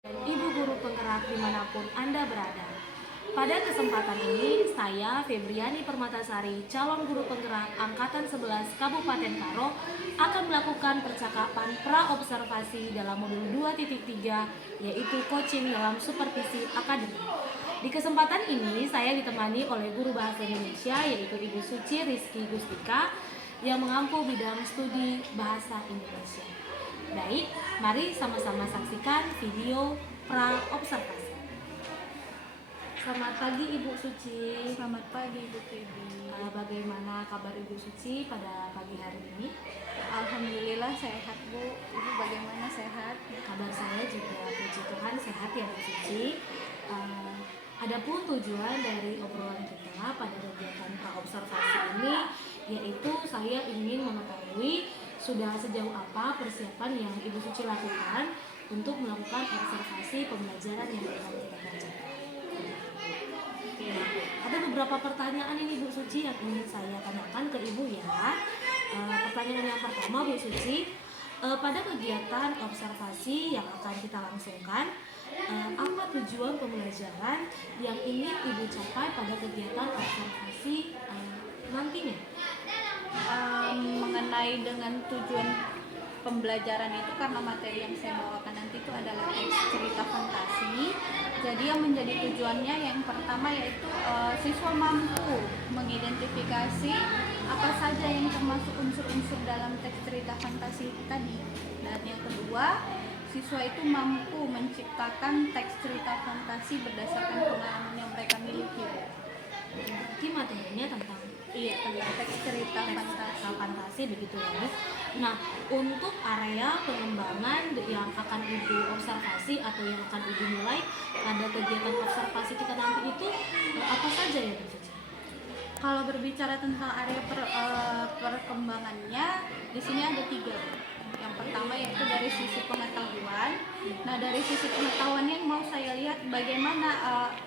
dan Ibu Guru penggerak dimanapun Anda berada. Pada kesempatan ini, saya Febriani Permatasari, calon guru penggerak Angkatan 11 Kabupaten Karo, akan melakukan percakapan pra-observasi dalam modul 2.3, yaitu coaching dalam supervisi akademik. Di kesempatan ini, saya ditemani oleh guru bahasa Indonesia, yaitu Ibu Suci Rizky Gustika, yang mengampu bidang studi bahasa Indonesia. Baik, mari sama-sama saksikan video pra-observasi. Selamat pagi Ibu Suci. Selamat pagi Ibu Febi. Bagaimana kabar Ibu Suci pada pagi hari ini? Alhamdulillah sehat Bu. Ibu bagaimana, sehat? Kabar saya juga puji Tuhan sehat ya Bu Suci. Adapun tujuan dari obrolan kita pada kegiatan pra-observasi ini, yaitu saya ingin mengetahui sudah sejauh apa persiapan yang Ibu Suci lakukan untuk melakukan observasi pembelajaran yang akan kita baca. Nah, ada beberapa pertanyaan ini Bu Suci yang ingin saya tanyakan ke Ibu ya. Pertanyaan yang pertama Bu Suci, pada kegiatan observasi yang akan kita langsungkan, apa tujuan pembelajaran yang ingin Ibu capai pada kegiatan observasi nantinya? Mengenai dengan tujuan pembelajaran itu, karena materi yang saya bawakan nanti itu adalah teks cerita fantasi. Jadi yang menjadi tujuannya yang pertama yaitu siswa mampu mengidentifikasi apa saja yang termasuk unsur-unsur dalam teks cerita fantasi itu tadi. Dan yang kedua, siswa itu mampu menciptakan teks cerita fantasi berdasarkan pengalaman yang mereka miliki. Jadi materinya tentang tentang teks cerita fantasi begitu ya Bu. Nah, untuk area pengembangan yang akan Ibu observasi atau yang akan Ibu nilai pada kegiatan observasi kita nanti itu apa saja ya Bu Cici? Kalau berbicara tentang area perkembangannya, di sini ada 3. Yang pertama yaitu dari sisi pengetahuan. Nah, dari sisi pengetahuan yang mau saya lihat bagaimana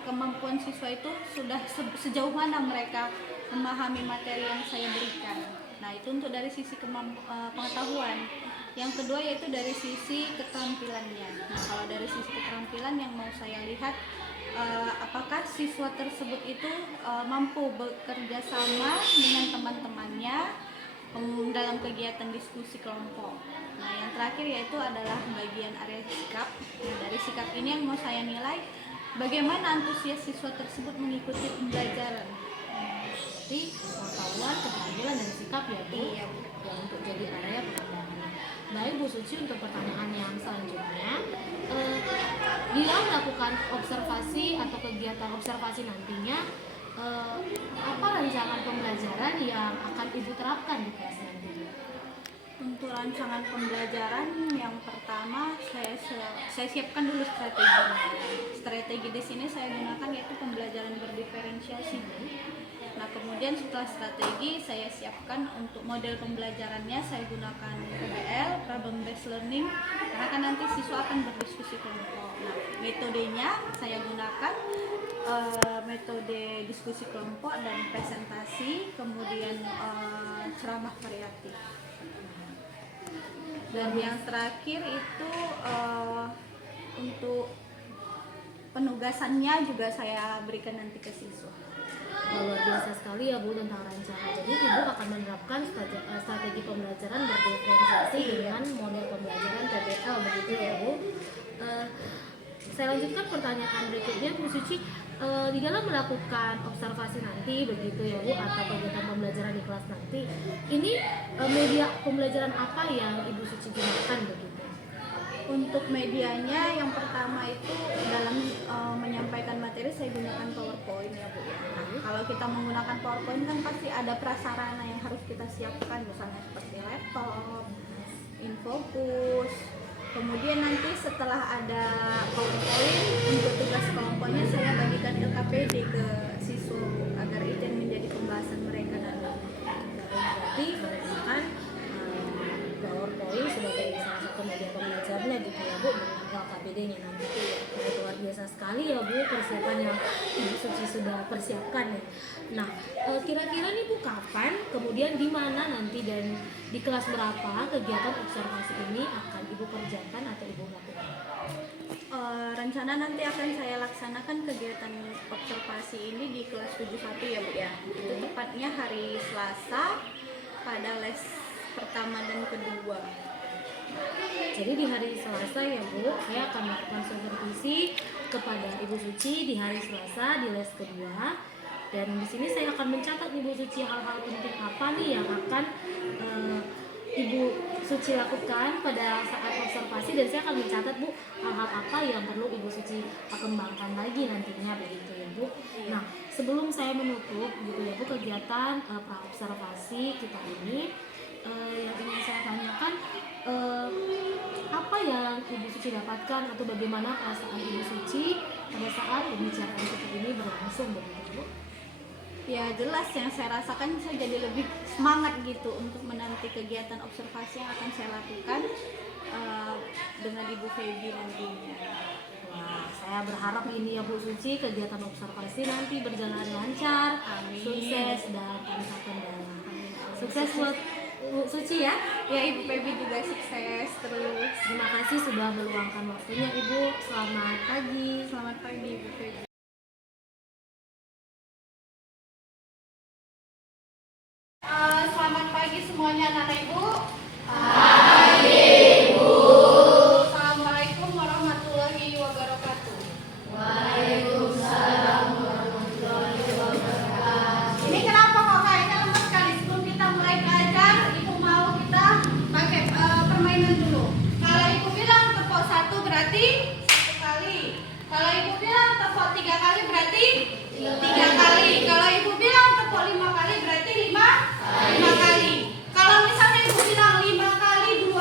kemampuan siswa itu sudah sejauh mana mereka memahami materi yang saya berikan. Nah, itu untuk dari sisi pengetahuan. Yang kedua yaitu dari sisi keterampilannya. Nah, kalau dari sisi keterampilan yang mau saya lihat, apakah siswa tersebut itu mampu bekerja sama dengan teman-temannya dalam kegiatan diskusi kelompok. Nah, yang terakhir yaitu adalah bagian area sikap. Nah, dari sikap ini yang mau saya nilai bagaimana antusias siswa tersebut mengikuti pembelajaran. Jadi pengetahuan, keterampilan dan sikap ya Bu. Iya Bu. Ya, untuk jadi area pengembangan. Baik Bu Suci, untuk pertanyaan yang selanjutnya, bila melakukan observasi atau kegiatan observasi nantinya, apa rancangan pembelajaran yang akan Ibu terapkan di kelas nanti? Untuk rancangan pembelajaran yang pertama saya siapkan dulu strategi. Strategi di sini saya gunakan yaitu pembelajaran berdiferensiasi. Nah, kemudian setelah strategi saya siapkan untuk model pembelajarannya, saya gunakan PBL, problem based learning, karena kan nanti siswa akan berdiskusi kelompok. Nah, metodenya saya gunakan metode diskusi kelompok dan presentasi, kemudian ceramah variatif. Dan yang terakhir itu untuk penugasannya juga saya berikan nanti ke siswa. Luar biasa sekali ya Bu tentang rancangan. Jadi Ibu akan menerapkan strategi pembelajaran berdiferensiasi dengan model pembelajaran PBL begitu ya Bu. Saya lanjutkan pertanyaan berikutnya Bu Suci. Di dalam melakukan observasi nanti begitu ya Bu, atau kegiatan pembelajaran di kelas nanti, ini media pembelajaran apa yang Ibu Suci gunakan begitu? Untuk medianya yang pertama itu dalam menyampaikan materi saya gunakan PowerPoint ya Bu. Nah, kalau kita menggunakan PowerPoint kan pasti ada prasarana yang harus kita siapkan, misalnya seperti laptop, infocus. Kemudian nanti setelah ada PowerPoint, untuk tugas kelompoknya saya bagikan LKPD ke siswa agar itu yang menjadi pembahasan mereka nanti. Berarti berdasarkan PowerPoint sebagai salah satu media pembelajarannya gitu ya Bu, dengan LKPD-nya nanti. Luar biasa sekali ya Bu persiapan yang Ibu Suci sudah persiapkan ya. Nah, kira-kira nih Bu, kapan, kemudian di mana nanti dan di kelas berapa kegiatan observasi ini akan Ibu kerjakan atau Ibu lakukan? rencana nanti akan saya laksanakan kegiatan observasi ini di kelas 71 ya Bu ya. Itu tepatnya hari Selasa pada les pertama dan kedua. Jadi di hari Selasa ya Bu, saya akan melakukan supervisi kepada Ibu Suci di hari Selasa di les kedua. Dan di sini saya akan mencatat Ibu Suci hal-hal penting apa nih yang akan Ibu Suci lakukan pada saat observasi, dan saya akan mencatat Bu hal-hal apa yang perlu Ibu Suci kembangkan lagi nantinya begitu ya Bu. Nah, sebelum saya menutup gitu ya Bu kegiatan praobservasi kita ini, yang ingin saya tanyakan, apa yang Ibu Suci dapatkan atau bagaimana perasaan Ibu Suci pada saat pembicaraan kita ini berlangsung begitu Bu? Ya jelas yang saya rasakan saya jadi lebih semangat gitu untuk menanti kegiatan observasi yang akan saya lakukan dengan Ibu Feby nantinya. Wah, saya berharap ini ya Bu Suci kegiatan observasi nanti berjalan lancar, Amin. sukses dan tanpa kendala. Sukses buat Bu Suci ya. Ya Ibu Feby juga sukses terus. Terima kasih sudah meluangkan waktunya Ibu. Selamat pagi. Selamat pagi Ibu Feby. Selamat pagi semuanya anak ibu. Pagi ibu. Assalamualaikum warahmatullahi wabarakatuh. Waalaikumsalam warahmatullahi wabarakatuh. Ini kenapa kok kayaknya lemes sekali? Sebelum kita mulai belajar, ibu mau kita pakai permainan dulu. Kalau ibu bilang tepuk 1 berarti 1 kali. Kalau ibu bilang tepuk 3 kali berarti 3 kali. Kalau ibu bilang tepuk 5 kali berarti 5 kali. Kalau misalnya ibu bilang 5 kali 2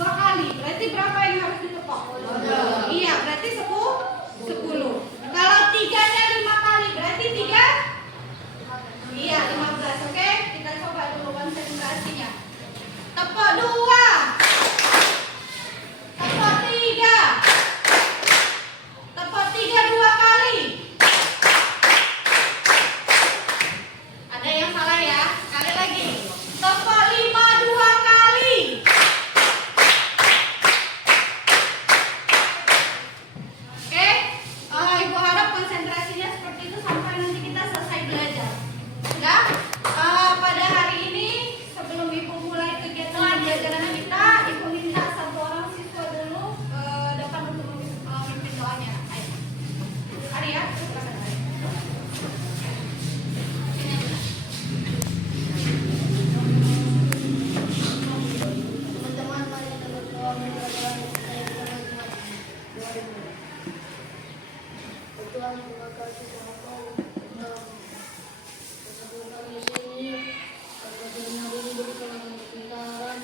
kali, berarti berapa yang harus ditepuk? 10. Iya, berarti 10. Kalau 3-nya 5 kali, berarti 3? Iya, 15. Oke, kita coba dulu konsentrasinya. Tepuk 2. Tepuk 3. Tepuk 3 2 kali. Ada yang salah ya? Sekali lagi. Tepuk 5 2 kali. Oke, ibu harap konsentrasinya seperti itu sampai nanti kita selesai belajar. Sudah? Pada hari ini sebelum ibu mulai kegiatan pembelajaran kita, ibu minta 1 orang siswa dulu ke depan untuk memimpin doanya. Ayo. Arya, silakan. Teman-teman, mari kita berdoa mendoakan saya Tuhan, terima kasih sama Kau untuk kesempatan kami di sini. Karena dengan hari ini berikanlah kebenaran,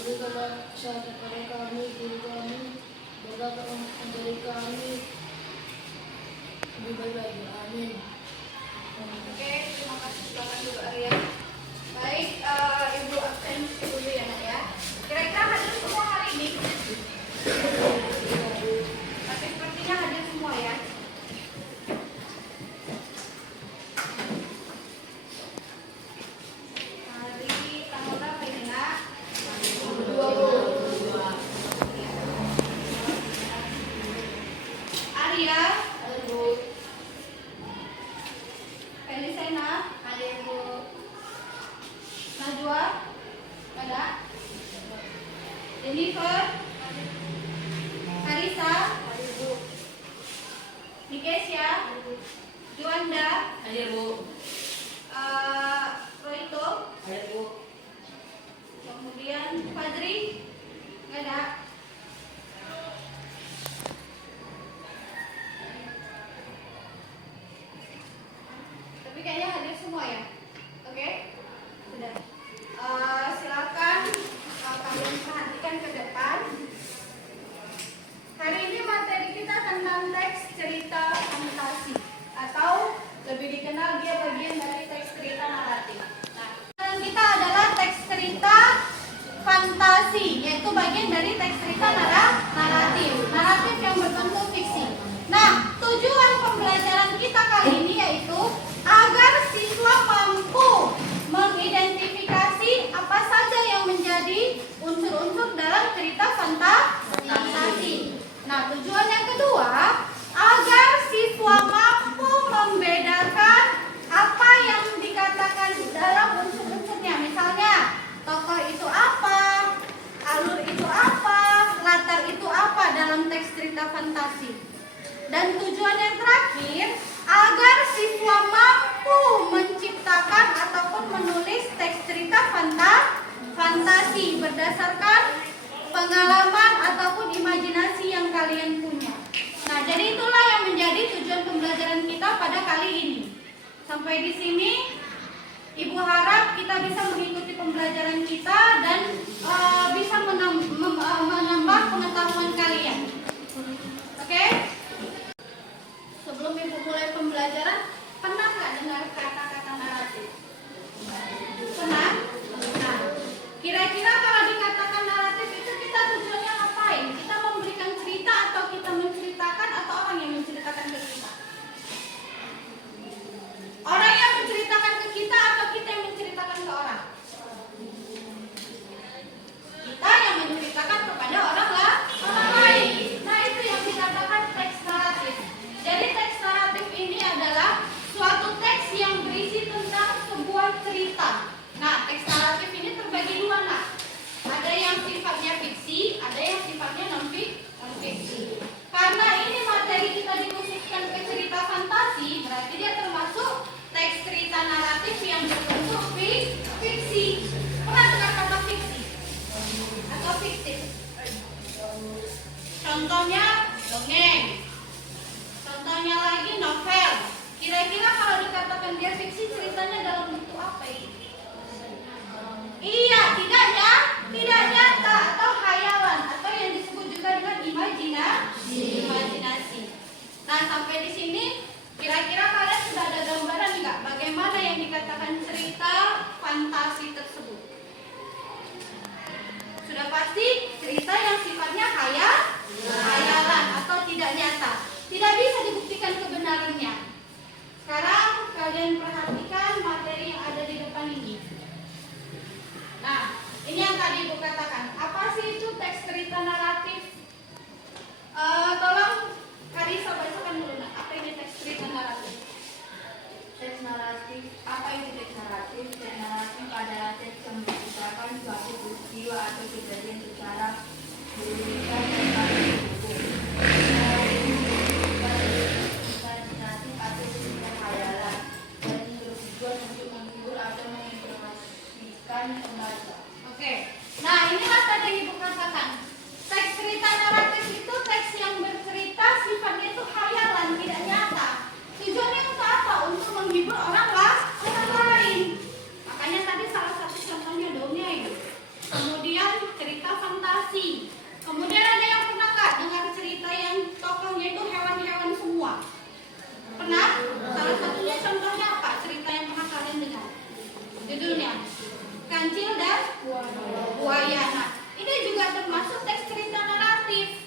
berikanlah kesehatan kepada kami, guru kami, berkatlah menjadi kami lebih baik lagi. Amin. Oke, terima kasih. Silakan dulu Arya. Baik, ibu absen dulu ya nak ya. Kira-kira hadir semua hari ini? Tapi sepertinya hadir semua ya. Hari tanggal berapa ini nak? 22. Arya, Felisena, Najwa, ada? Jennifer, Karisa, Nikesya, Juanda, Hadir Bu. Roito, Hadir Bu. kemudian Fadri, nggak ada. Tapi kayaknya hadir semua ya. Oke, sudah. Silakan kalian perhatikan ke depan. Hari ini materi kita tentang teks cerita fantasi, atau lebih dikenal dia bagian dari teks cerita naratif. Nah, kita adalah teks cerita fantasi, yaitu bagian dari teks cerita naratif yang berbentuk fiksi. Nah, tujuan pembelajaran kita kali ini yaitu agar siswa mampu mengidentifikasi apa saja yang menjadi unsur-unsur dalam cerita fantasi. cerita fantasi. Dan tujuan yang terakhir, agar siswa mampu menciptakan ataupun menulis teks cerita fantasi berdasarkan pengalaman ataupun imajinasi yang kalian punya. Nah, jadi itulah yang menjadi tujuan pembelajaran kita pada kali ini. Sampai di sini, Ibu harap kita bisa mengikuti pembelajaran kita dan bisa menambah pengetahuan kalian. Oke? Sebelum Ibu mulai pembelajaran, pernah nggak dengar kata-kata naratif? Pernah? Nah, kira-kira kalau dikatakan naratif itu kita tujuannya ngapain? Kita memberikan cerita atau kita menceritakan atau orang yang menceritakan ke kita? Orang yang menceritakan ke kita atau kita yang menceritakan ke orang? Kita yang menceritakan kepada orang lain. Nah, itu yang dikatakan teks naratif. Jadi teks naratif ini adalah suatu teks yang berisi tentang sebuah cerita. Nah, teks naratif ini terbagi dua, Nak. Ada yang sifatnya fiksi, ada yang sifatnya non-fiksi. Karena ini materi kita dikhususkan ke cerita fantasi, berarti dia termasuk teks cerita naratif yang berbentuk fiksi. Pernah dengar kata fiksi? Atau fiktif? Contohnya dongeng. Contohnya lagi novel. Kira-kira kalau dikatakan dia fiksi, ceritanya dalam bentuk apa ini? Iya, tidak nyata atau khayalan atau yang disebut juga dengan imajinasi. Nah, sampai di sini kira-kira kalian sudah ada gambaran nggak bagaimana yang dikatakan cerita fantasi tersebut? Sudah pasti cerita yang sifatnya khayalan atau tidak nyata. Tidak bisa dibuktikan kebenarannya. Sekarang kalian perhatikan materi yang ada di depan ini. Nah, ini yang tadi Ibu katakan. Apa sih itu teks cerita naratif? Tolong Karisa bacakan dulu. Apa ini teks cerita naratif? Teks naratif, apa itu teks naratif? Teks naratif adalah teks yang menceritakan suatu peristiwa atau kejadian secara berurutan dan saling terhubung. Imajinatif atau cerita khayalan dan bertujuan untuk menghibur atau menginformasikan pembaca. Oke. Nah, inilah tadi yang Ibu katakan. Teks cerita naratif itu teks yang bercerita sifatnya itu khayalan, tidak nyata. Tujuannya untuk apa? Untuk menghibur orang lain. Makanya tadi salah satu contohnya dongeng. Kemudian cerita fantasi. Kemudian ada yang pernah nggak dengar cerita yang tokohnya itu hewan-hewan semua? Pernah? Salah satunya contohnya apa? Cerita yang pernah kalian dengar? Judulnya Kancil dan Buaya. Nah, ini juga termasuk teks cerita naratif.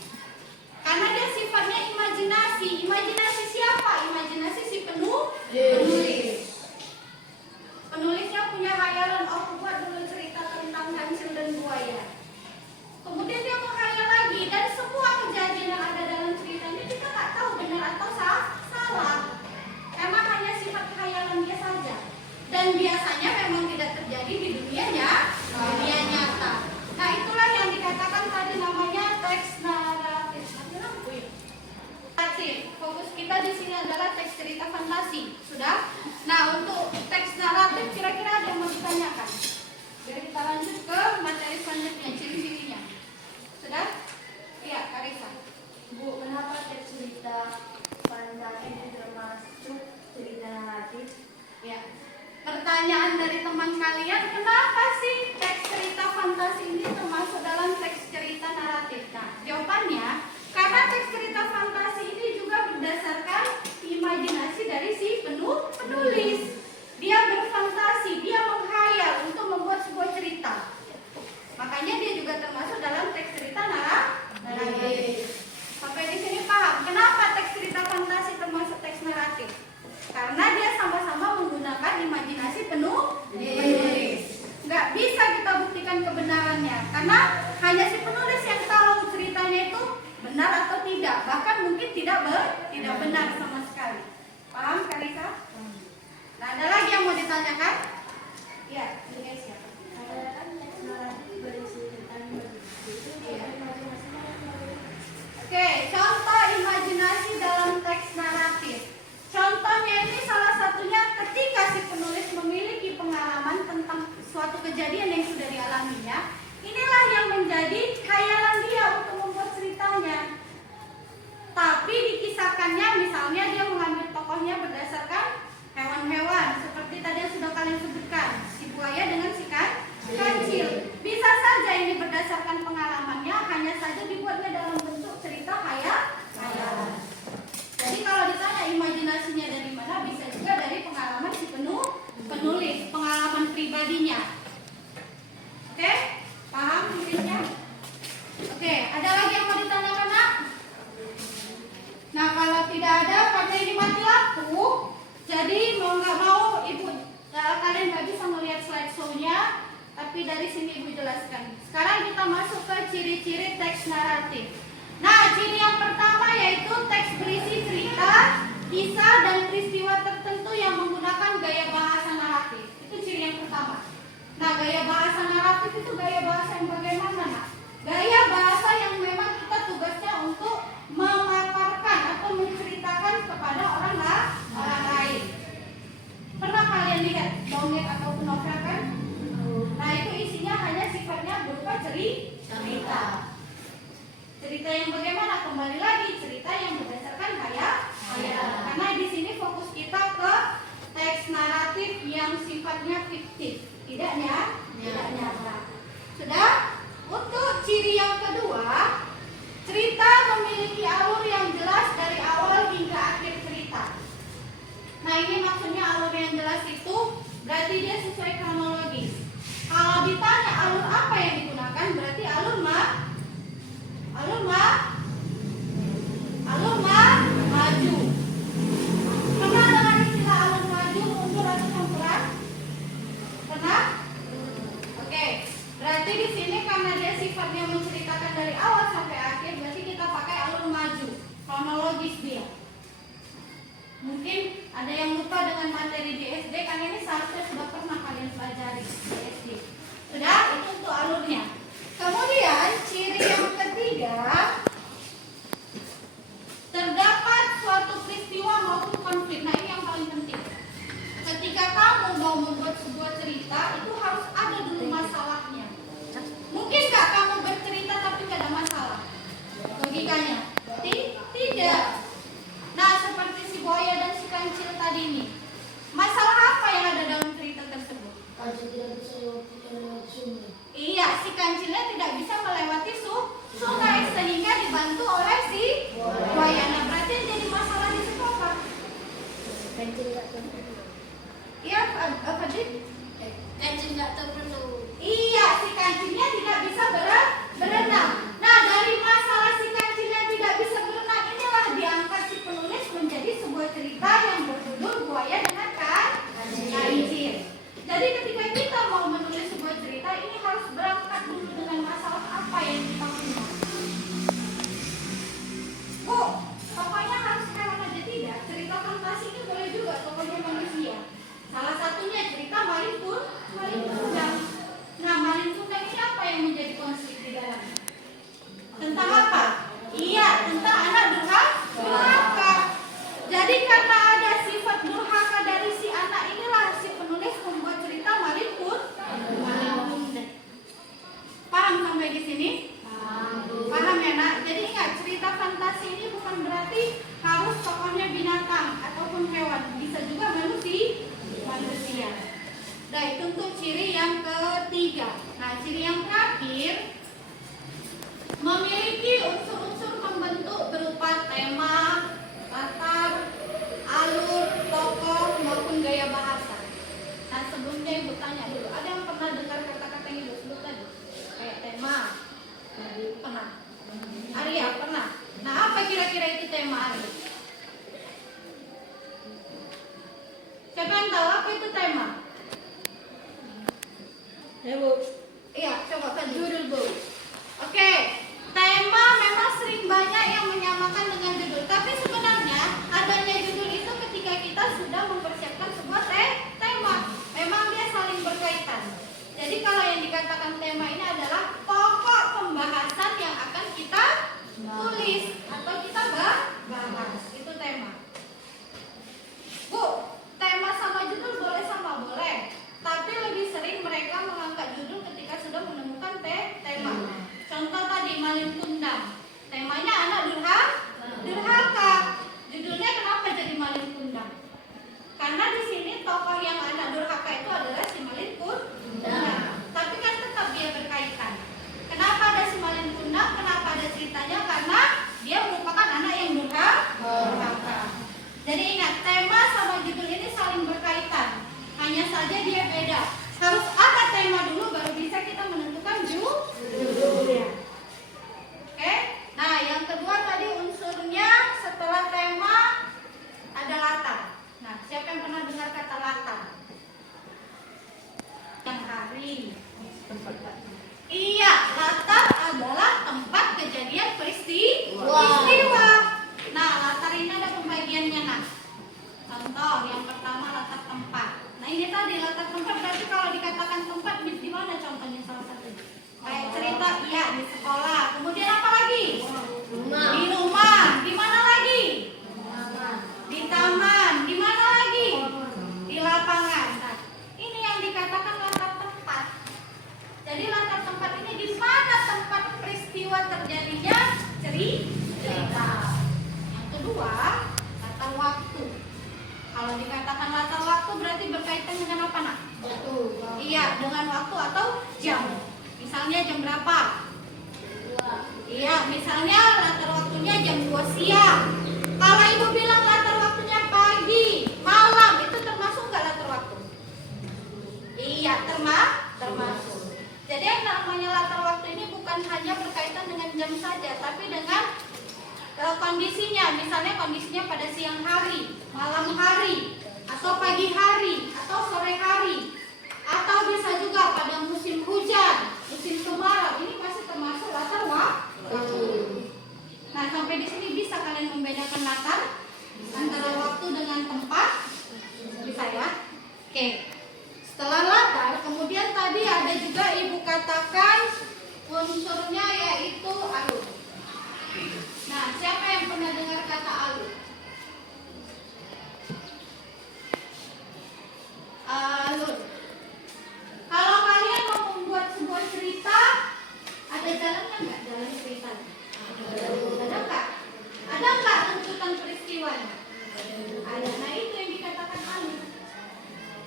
Karena dia sifatnya imajinasi. Imajinasi siapa? Imajinasi si penulis. Penulisnya punya khayalan, buat dulu cerita tentang kancil dan buaya. Kemudian dia menghayal lagi, dan semua kejadian yang ada dalam ceritanya kita nggak tahu benar atau salah. Karena hanya sifat khayalan dia saja. Dan biasanya memang tidak terjadi di dunia nyata. Nah, itulah yang dikatakan tadi namanya teks naratif. Fokus kita di sini adalah teks cerita fantasi. Sudah? Nah, untuk teks naratif kira-kira ada yang mau ditanyakan? Jadi kita lanjut ke materi selanjutnya, ciri-cirinya. Sudah? Iya, Karisa. Bu, kenapa teks cerita fantasi itu termasuk cerita naratif? Ya. Pertanyaan dari teman kalian, kenapa sih teks cerita fantasi ini termasuk dalam teks cerita naratif? Nah, jawabannya, karena teks cerita fantasi ini juga berdasarkan imajinasi dari si penulis. Dia berfantasi, dia menghayal untuk membuat sebuah cerita. Makanya dia juga termasuk dalam teks cerita naratif. Sampai di sini paham kenapa teks cerita fantasi termasuk teks naratif? Karena dia sama-sama menggunakan imajinasi penulis. Nggak bisa kita buktikan kebenarannya, karena hanya si penulis yang tahu ceritanya itu benar atau tidak. Bahkan mungkin tidak benar sama sekali. Paham, Karisa? Nah, ada lagi yang mau ditanyakan? Ya, ini siapa? Kan teks naratif berisi tentang Oke, contoh kejadian yang sudah dialaminya, inilah yang menjadi khayalan dia untuk membuat ceritanya. Tapi dikisahkannya, misalnya dia mengambil tokohnya berdasarkan hewan-hewan seperti tadi yang sudah kalian sebutkan, si buaya dengan si kancil. Bisa saja ini berdasarkan pengalamannya, hanya saja dibuatnya dalam bentuk cerita khayalan. Jadi kalau ditanya imajinasinya dari mana, bisa juga dari pengalaman si penulis, pengalaman pribadinya. Oke, paham intinya? Oke, ada lagi yang mau ditanyakan, Nak? Nah, kalau tidak ada, karena ini mati lampu, jadi mau nggak mau Ibu, kalian nggak bisa melihat slide show-nya, tapi dari sini Ibu jelaskan. Sekarang kita masuk ke ciri-ciri teks naratif. Nah, ciri yang pertama yaitu teks berisi cerita, kisah, dan peristiwa tertentu yang menggunakan gaya bahasa naratif. Itu ciri yang pertama. Nah, gaya bahasa naratif itu gaya bahasa yang bagaimana, Nak? Gaya bahasa yang memang kita tugasnya untuk memaparkan atau menceritakan kepada orang lain. Pernah kalian lihat dongeng ataupun novel kan? Nah, itu isinya hanya sifatnya berupa cerita. Cerita yang bagaimana? Kembali lagi, cerita yang berdasarkan khayalan. Karena di sini fokus kita ke teks naratif yang sifatnya fiktif, tidak nyata. Sudah? Untuk ciri yang kedua, cerita memiliki alur yang jelas dari awal hingga akhir cerita. Nah, ini maksudnya alur yang jelas itu berarti dia sesuai kronologis. Kalau ditanya alur apa yang digunakan, berarti alur maju. Pernah dengar istilah alur maju, mundur atau campuran? Pernah? Oke, berarti di sini karena dia sifatnya menceritakan dari awal sampai akhir, berarti kita pakai alur maju, kronologis dia. Mungkin ada yang lupa dengan materi di SD, karena ini seharusnya sudah pernah kalian pelajari di SD. Sudah? Itu untuk alurnya. Kemudian ciri yang ketiga, terdapat suatu peristiwa maupun konflik. Nah, ini yang paling penting. Ketika kamu mau membuat sebuah cerita, itu harus ada dulu masalahnya. Mungkin nggak kamu bercerita tapi nggak ada masalah? Logikanya? Tidak. Nah, seperti si buaya dan si kancil tadi ini. Masalah apa yang ada dalam cerita tersebut? Kancil tidak bisa lewati sungai. Iya, si kancilnya tidak bisa melewati sungai sehingga dibantu oleh si buaya. Nah, berarti yang jadi masalah di situ apa? Kancil tidak terpenuhi. Iya, apa Dik? Kancil tidak terpenuhi. Iya, si kancilnya tidak bisa berenang. Nah, dari masalah si kancilnya tidak bisa berenang inilah diangkat si penulis menjadi sebuah cerita yang berjudul Buaya dengan Kancil. Jadi ketika kita mau menulis sebuah cerita, ini harus berangkat dulu dengan masalah apa yang kita punya. Bu, pokoknya harus hewan aja tidak. Cerita fantasi ini boleh juga tokohnya manusia. Salah satunya cerita Malin Kundang. Nah, Malin Kundang ini apa yang menjadi konflik di dalamnya? Tentang apa? Iya, tentang anak durhaka. Jadi karena ada sifat durhaka dari si anak inilah si penulis membuat cerita Malin Kundang. Paham sampai di sini? Paham ya, Nak? Jadi ingat, cerita fantasi ini bukan berarti harus tokohnya binatang ataupun hewan, bisa juga manusia. Nah, itu untuk ciri yang ketiga. Nah, ciri yang terakhir, memiliki unsur-unsur pembentuk berupa tema, latar, alur, tokoh, maupun gaya bahasa. Nah, sebelumnya Ibu tanya dulu, ada yang pernah dengar kata-kata yang Ibu sebut tadi? Kayak tema, pernah? Arya, pernah? Nah, apa kira-kira itu tema Arya? Siapa yang tahu apa itu tema? Ya, Bu. Iya, coba ke judul, Bu. Oke, tema memang sering banyak yang menyamakan dengan judul. Tapi sebenarnya adanya judul itu ketika kita sudah mempersiapkan sebuah tema. Memang dia saling berkaitan. Jadi kalau yang dikatakan tema ini adalah pokok pembahasan yang akan kita tulis atau kita bahas. Malin Kundang? Temanya anak durhaka. Judulnya kenapa jadi Malin Kundang? Karena di sini tokoh yang anak durhaka itu adalah si Malin Kundang. Tapi kan tetap dia berkaitan. Kenapa ada si Malin Kundang? Kenapa ada ceritanya? Karena dia merupakan anak yang durhaka. Jadi ingat, tema sama judul ini saling berkaitan. Hanya saja dia beda. Harus ada tema dulu baru bisa kita menentukan judulnya. Oke? Nah, yang kedua tadi unsurnya setelah tema ada latar. Nah, siapa yang pernah dengar kata latar? Yang hari. Iya, latar adalah tempat kejadian peristiwa. Nah, latar ini ada pembagiannya, nah. Contoh, yang pertama latar tempat. Nah, ini tadi latar tempat berarti kalau dikatakan tempat di mana contohnya salah satu? Kayak cerita, iya di sekolah. Kemudian apa lagi? Di rumah. Di mana lagi? Di taman. Di mana lagi? Di lapangan. Nah, ini yang dikatakan latar tempat. Jadi latar tempat ini di mana tempat peristiwa terjadinya cerita. Yang kedua, latar waktu. Kalau dikatakan latar waktu berarti berkaitan dengan apa, nak? Iya, dengan waktu atau jam. Misalnya jam berapa? Iya, misalnya latar waktunya jam 2 siang. Kalau ibu bilang latar waktunya pagi, malam, itu termasuk nggak latar waktu? Iya, termasuk. Jadi yang namanya latar waktu ini bukan hanya berkaitan dengan jam saja, tapi dengan kondisinya. Misalnya kondisinya pada siang hari, malam hari, atau pagi hari, atau sore hari, atau bisa juga pada musim hujan, musim kemarau. Ini masih termasuk latar waktu. Nah, sampai di sini bisa kalian membedakan latar antara waktu dengan tempat? Bisa ya? Oke. Setelah latar, kemudian tadi ada juga ibu katakan unsurnya yaitu alur. Nah, siapa yang pernah dengar kata alur? Alur. Kalau kalian mau membuat sebuah cerita, ada jalannya nggak jalan ceritanya? Ada nggak? Ada nggak runtutan peristiwanya? Ada. Nah, itu yang dikatakan alur.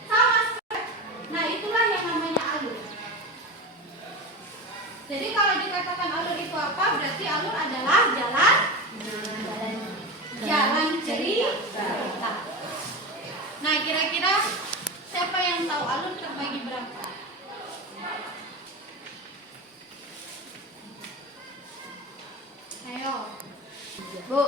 Sama sekali. Nah, itulah yang namanya alur. Jadi kalau dikatakan alur itu apa? Berarti alur adalah jalan cerita. Nah, kira-kira siapa yang tahu alur terbagi berapa? Ayo. Bu,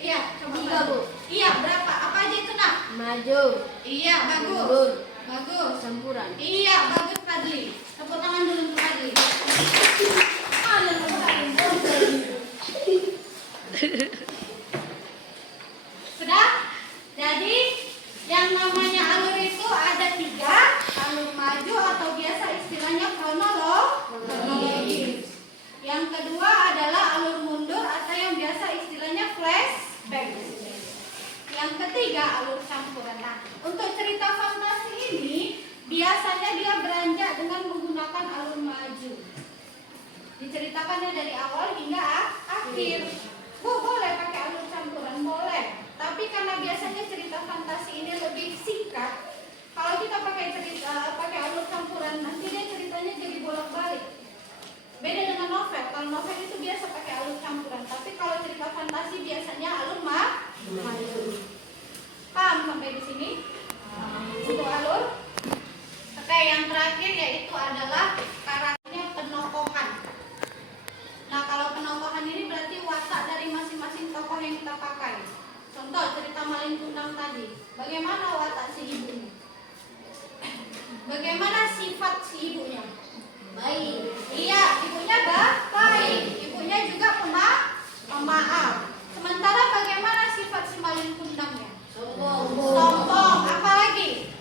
Iya, coba. 3, Bu. Iya, berapa? Apa aja itu, nak? Maju, Iya, bagus. mundur, Bagus. campuran. Iya, bagus Fadli. Tepuk tangan dulu untuk Fadli. Sudah? Jadi yang namanya alur itu ada 3, alur maju atau biasa istilahnya kronologis. Yang kedua adalah alur mundur atau yang biasa istilahnya flashback. Yang ketiga alur campuran. Nah, untuk cerita fantasi ini biasanya dia beranjak dengan menggunakan alur maju. Diceritakannya dari awal hingga akhir. Bu, boleh pakai alur campuran? Boleh. Tapi karena biasanya cerita fantasi ini lebih singkat, kalau kita pakai alur campuran, nanti dia ceritanya jadi bolak-balik. Beda dengan novel. Kalau novel itu biasa pakai alur campuran, tapi kalau cerita fantasi biasanya alur maju. Paham sampai di sini? Untuk alur. Oke, yang terakhir yaitu adalah karakternya penokohan. Nah, kalau penokohan ini berarti watak dari masing-masing tokoh yang kita pakai. Contoh cerita Malin Kundang tadi. Bagaimana watak si ibunya? Bagaimana sifat si ibunya? Baik. Iya, ibunya baik. Ibunya juga pemaaf. Sementara bagaimana sifat si Malin Kundangnya? Sombong. Apa lagi?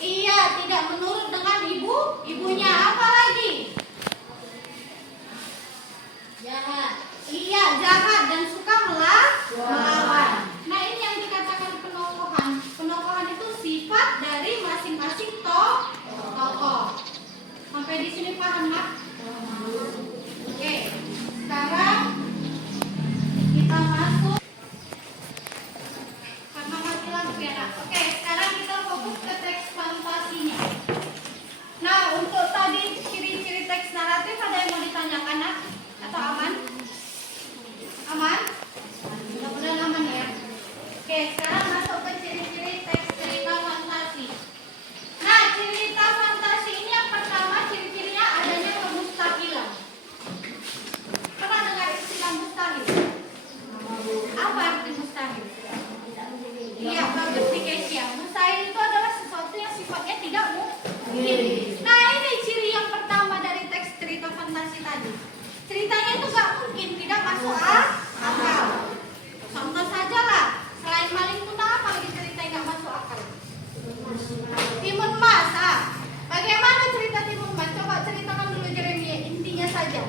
Iya, tidak menurut dengan ibunya. Apa lagi? Jahat. Iya, jahat dan suka melawan. Nah, ini yang dikatakan penokohan. Penokohan itu sifat dari masing-masing tokoh. Sampai di sini paham, Nak? aja.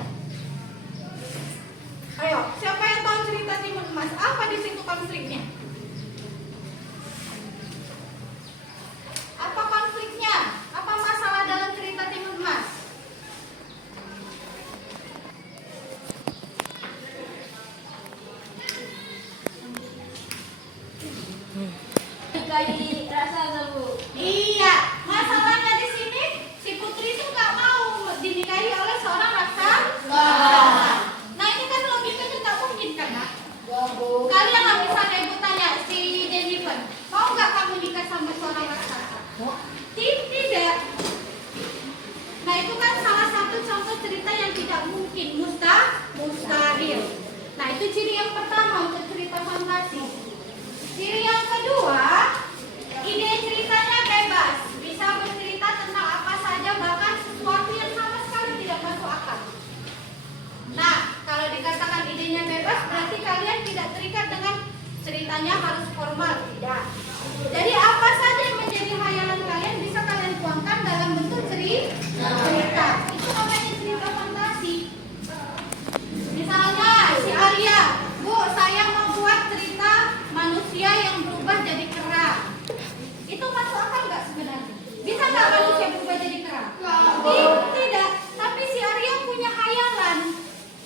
Ayo, siapa yang tahu cerita Timun Emas? Apa di situ konfliknya? Apa konfliknya? Apa masalah dalam cerita Timun Emas? Nikahi raksasa, Bu. Iya, masalahnya di sini si putri itu nggak mau dinikahi oleh seorang raksasa. Nah ini kan logikanya nggak mungkin kan, Nak? Kalian lah misalnya ibu tanya si Jennifer, mau nggak kamu nikah sama seorang raksasa? Tidak. Nah itu kan salah satu contoh cerita yang tidak mungkin, mustahil. Nah itu ciri yang pertama untuk cerita fantasi. Ciri yang kedua, ide ceritanya bebas, bisa bercerita tentang apa saja, bahkan sesuatu yang sama sekali tidak masuk akal. Nah, kalau dikatakan idenya bebas, berarti kalian tidak terikat dengan ceritanya harus formal, tidak. Jadi apa saja yang menjadi khayalan kalian bisa kalian tuangkan dalam bentuk cerita. Itu namanya cerita fantasi. Misalnya si Arya, Bu, saya mau buat cerita manusia yang berubah jadi kera. Itu masuk akal nggak sebenarnya? Bisa nggak manusia berubah jadi kera? Tidak. Tapi si Arya punya khayalan.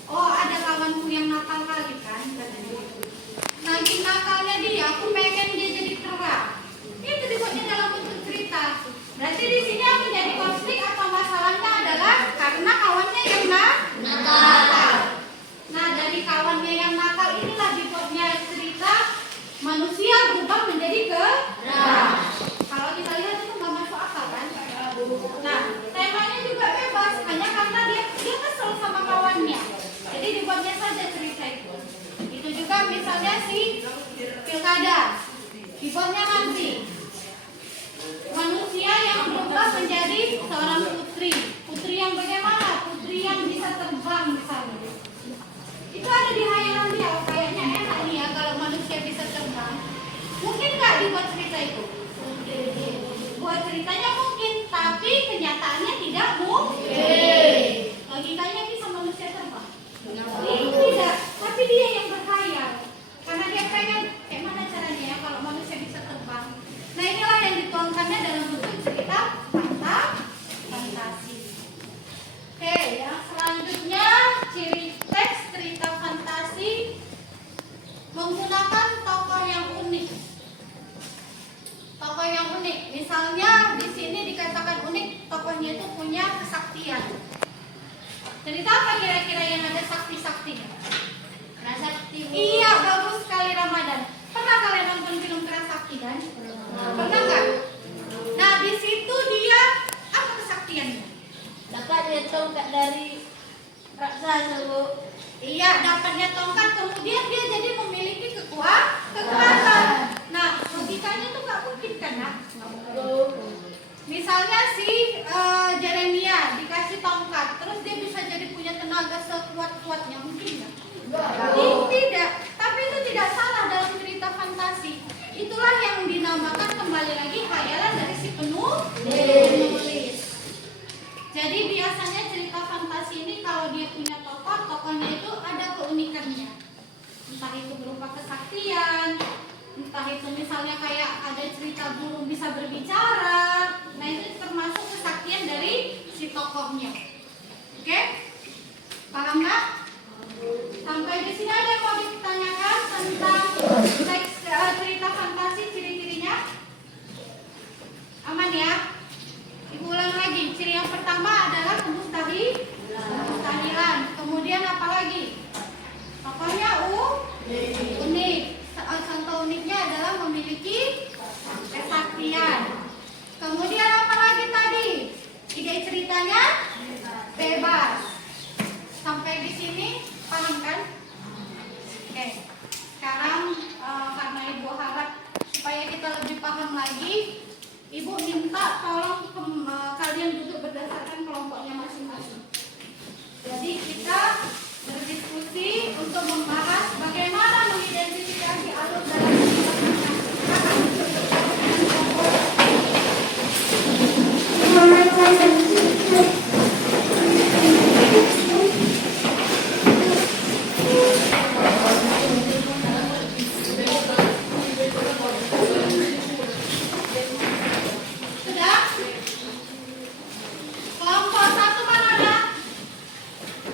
Oh, ada kawanku yang nakal kali kan? Lagi nakalnya dia, aku pengen dia jadi kera. Itu dibuatnya dalam bentuk cerita. Berarti di sini yang menjadi konflik atau masalahnya adalah karena kawannya yang nakal. Nah, dari kawannya yang nakal inilah dibuatnya cerita manusia berubah menjadi kera. Kalau kita lihat itu nggak masuk akal kan? Nah, temanya juga bebas, hanya karena dia kesel sama kawannya. Jadi dibuatnya saja cerita itu. Itu juga misalnya si pilkada, dibuatnya nanti manusia yang berubah menjadi seorang putri. Putri yang bagaimana? Putri yang bisa terbang misalnya. Itu ada di hayalan dia. Oh, kayaknya enak nih ya kalau manusia bisa terbang. Mungkin nggak dibuat cerita itu? Buat ceritanya mungkin, tapi kenyataannya tidak mungkin. Logikanya bisa manusia terbang? Tidak. Tapi dia yang berkhayal. Karena dia pengen gimana caranya ya kalau manusia bisa terbang. Nah inilah yang dituangkannya dalam bentuk cerita fantasi. Oke, yang selanjutnya ciri teks cerita fantasi menggunakan tokoh yang unik. Tokoh yang unik, misalnya di sini dikatakan unik, tokohnya itu punya kesaktian. Cerita apa kira-kira yang ada sakti-saktinya? Prasakti, Bu. Iya, bagus sekali Ramadan. Pernah kalian nonton film Prasakti kan? Pernah nggak? Nah di situ dia apa kesaktiannya? Dapatnya tongkat dari raksasa, Bu. Iya, dapatnya tongkat, kemudian dia jadi memiliki kekuatan. Nah, logikanya tuh nggak mungkin kan, Nak? Misalnya si Jeremia dikasih tongkat, terus dia bisa jadi punya tenaga sekuat-kuatnya, mungkin nggak? Tidak, tapi itu tidak salah dalam cerita fantasi. Itulah yang dinamakan kembali lagi khayalan dari si penulis. Jadi biasanya cerita fantasi ini kalau dia punya tokoh, tokohnya itu ada keunikannya. Entah itu berupa kesaktian, entah itu misalnya kayak ada cerita burung bisa berbicara. Nah itu termasuk kesaktian dari si tokohnya. Oke? Paham nggak? Sampai di sini ada yang mau ditanyakan tentang teks cerita fantasi, ciri-cirinya? Aman ya? Ibu ulang lagi. Ciri yang pertama adalah kemustahilan. Kemudian apa lagi? Tokohnya unik. Contoh uniknya adalah memiliki kesaktian. Kemudian apa lagi tadi? Ide ceritanya bebas.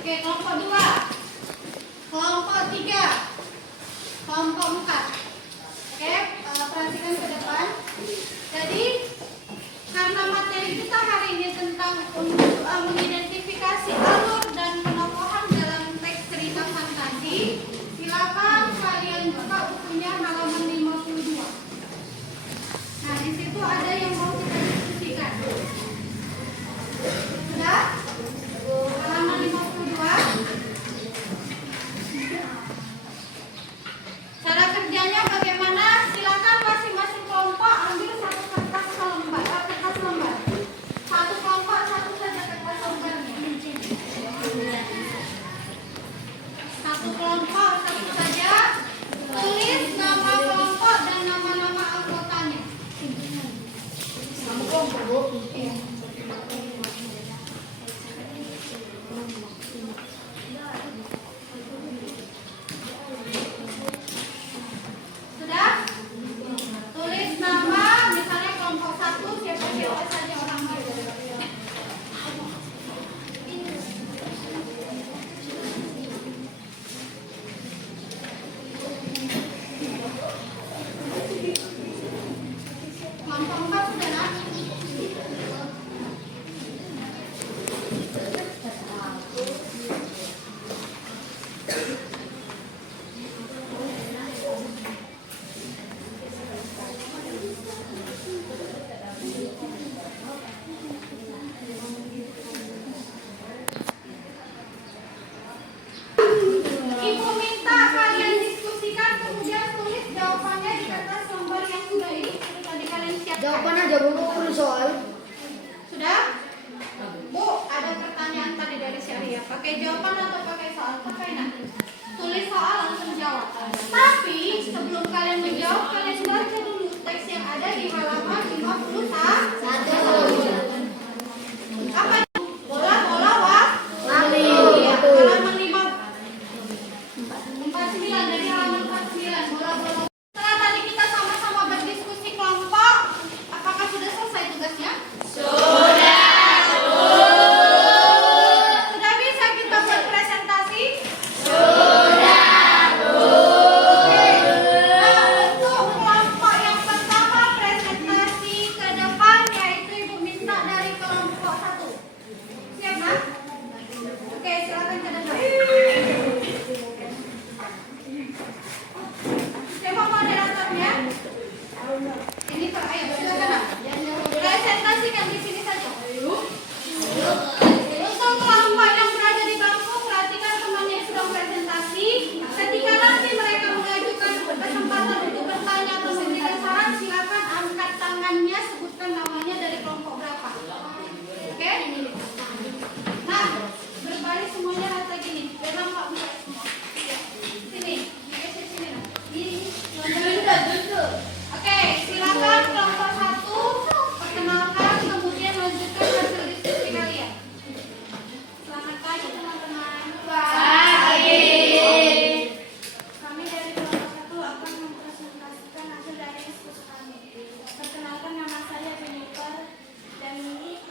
Oke, kelompok 2. Kelompok 3. Kelompok 4. Oke, perhatikan ke depan. Jadi karena materi kita hari ini tentang mengidentifikasi alur dan penokohan dalam teks cerita fantasi, silakan kalian buka bukunya halaman 52. Nah, di situ ada yang mau kita diskusikan. Sudah? Halaman 52. Cara kerjanya bagaimana? Silakan masing-masing kelompok ambil satu kertas lembar. Satu kelompok satu saja kertas lembarnya. Satu kelompok satu saja. Tulis nama kelompok dan nama-nama anggotanya. Kamu kelompok, Bu? Iya. Sudah? Tulis nama, misalnya kelompok 1 siapa saja orangnya. Kelompok 4 sudah nak? Ibu minta kalian diskusikan kemudian tulis jawabannya di kertas lembar yang sudah ini tadi kalian siapkan. Jawaban aja, Bu, perlu soal. Sudah? Bu, ada pertanyaan tadi dari Syahria. Pakai jawaban atau pakai soal? Pakai nanti. Tulis soal langsung jawab. Tapi sebelum kalian menjawab, kalian baca dulu teks yang ada di halaman 51. Apa? Bola, wah. Iya, halaman 49 dari halaman 49. Bola. Setelah tadi kita sama-sama berdiskusi kelompok, apakah sudah selesai tugasnya? Sudah bisa kita buat presentasi? Oke. Nah, untuk kelompok yang pertama presentasi ke depan yaitu Ibu minta dari kelompok 1. Siap, Nak? Oke, silakan ke depan. Siapa moderatornya? Ini Pak, ayo silakan, Nak. Presentasikan di sini saja. Untuk kelompok yang berada di bangku, perhatikan temannya yang sedang presentasi. Ketika nanti mereka mengajukan kesempatan untuk bertanya atau memberikan saran, silakan angkat tangannya, sebutkan namanya dari kelompok berapa. Oke? Nah, berbaris semuanya rata gini. Biar nampak muka semua. Sini, geser sini. Nah. Oke, silakan kelompok 1 perkenalkan, kemudian lanjutkan hasil diskusi kalian. Selamat pagi teman-teman. Kami dari kelompok 1 akan mempresentasikan hasil dari diskusi kami. Perkenalkan, nama saya Jennifer, dan ini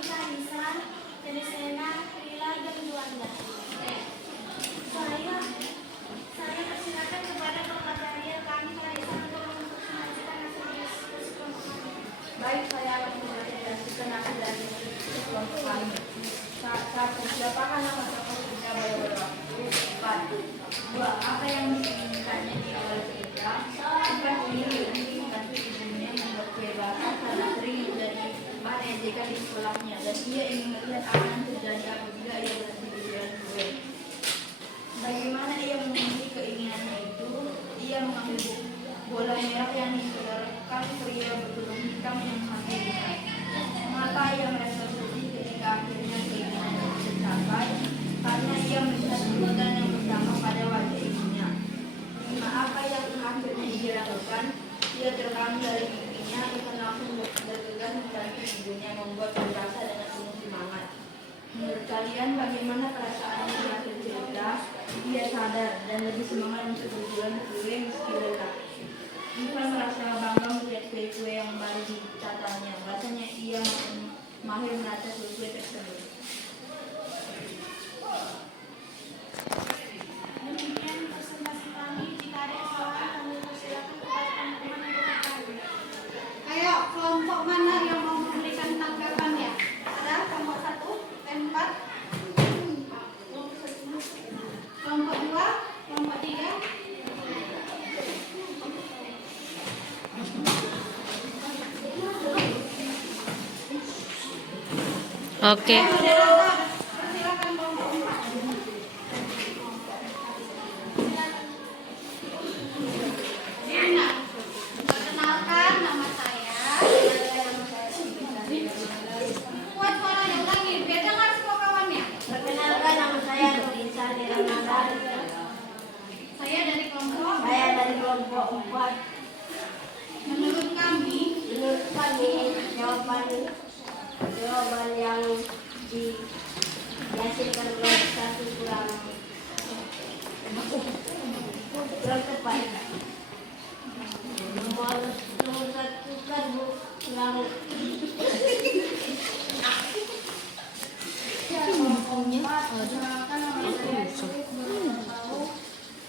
Kanisan, dari Sena, Prila, dan Juanda. Saya persilakan kepada pemateri kami Kanisan untuk mempresentasikan hasil diskusi kelompok kami. Baik, saya akan mempresentasikan hasil dari diskusi kelompok kami. Satu, siapakah nama tokoh cerita pada waktu? 4. 2. Apa yang diinginkannya di awal cerita? 4. Ini membantu ibunya membuat kue bakar karena sering menjadi bahan ejekan di sekolahnya dan ia ingin melihat apa yang terjadi apabila ia berhasil berjualan kue. Bagaimana ia memenuhi keinginannya itu? Ia mengambil bola merah yang disodorkan pria berkerudung hitam yang hampirnya. Mengapa ia merasa sedih ketika akhirnya keinginannya tercapai? Karena ia melihat kejutan yang pertama pada wajah ibunya. 5. Apa yang akhirnya ia lakukan? Ia terbangun dari mimpinya dan langsung bergegas membantu ibunya membuat berasa dengan penuh semangat. Menurut kalian bagaimana perasaan di akhir cerita? Ia sadar dan lebih semangat untuk berjualan kue meski lelah. Ivan merasa bangga melihat kue-kue yang baru ditatanya. Rasanya ia mahir menata kue-kue tersebut. Oke. Silakan kelompok 4. Perkenalkan, nama saya. Kuat suaranya, ulangi. Biar dengar semua kawannya. Perkenalkan, nama saya Nurisa Niramadan. Saya dari kelompok. Saya dari kelompok 4. Menurut kami, jawaban yang dihasilkan oleh satu kurang tepat. Nomor satu kan kurang.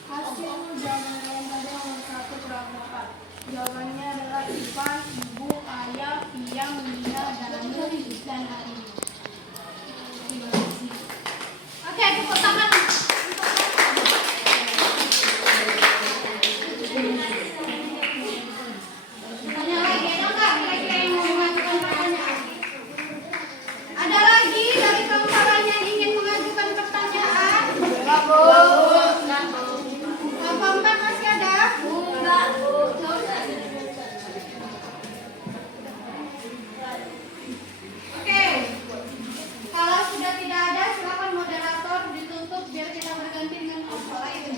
Hasil jawaban yang tadi nomor 1 kurang 4. Jawabannya adalah Ivan, Ibu, Ayah, Piang, Lia, Danu, dan Ari. Terima kasih. oke, tepuk tangan. Tanya lagi, ada nggak kira-kira yang mau mengajukan pertanyaan? Ada lagi dari kawan-kawan yang ingin mengajukan pertanyaan? Kelompok 4 masih ada? Oke, kalau sudah tidak ada, silakan moderator ditutup biar kita berganti dengan kelompok lain.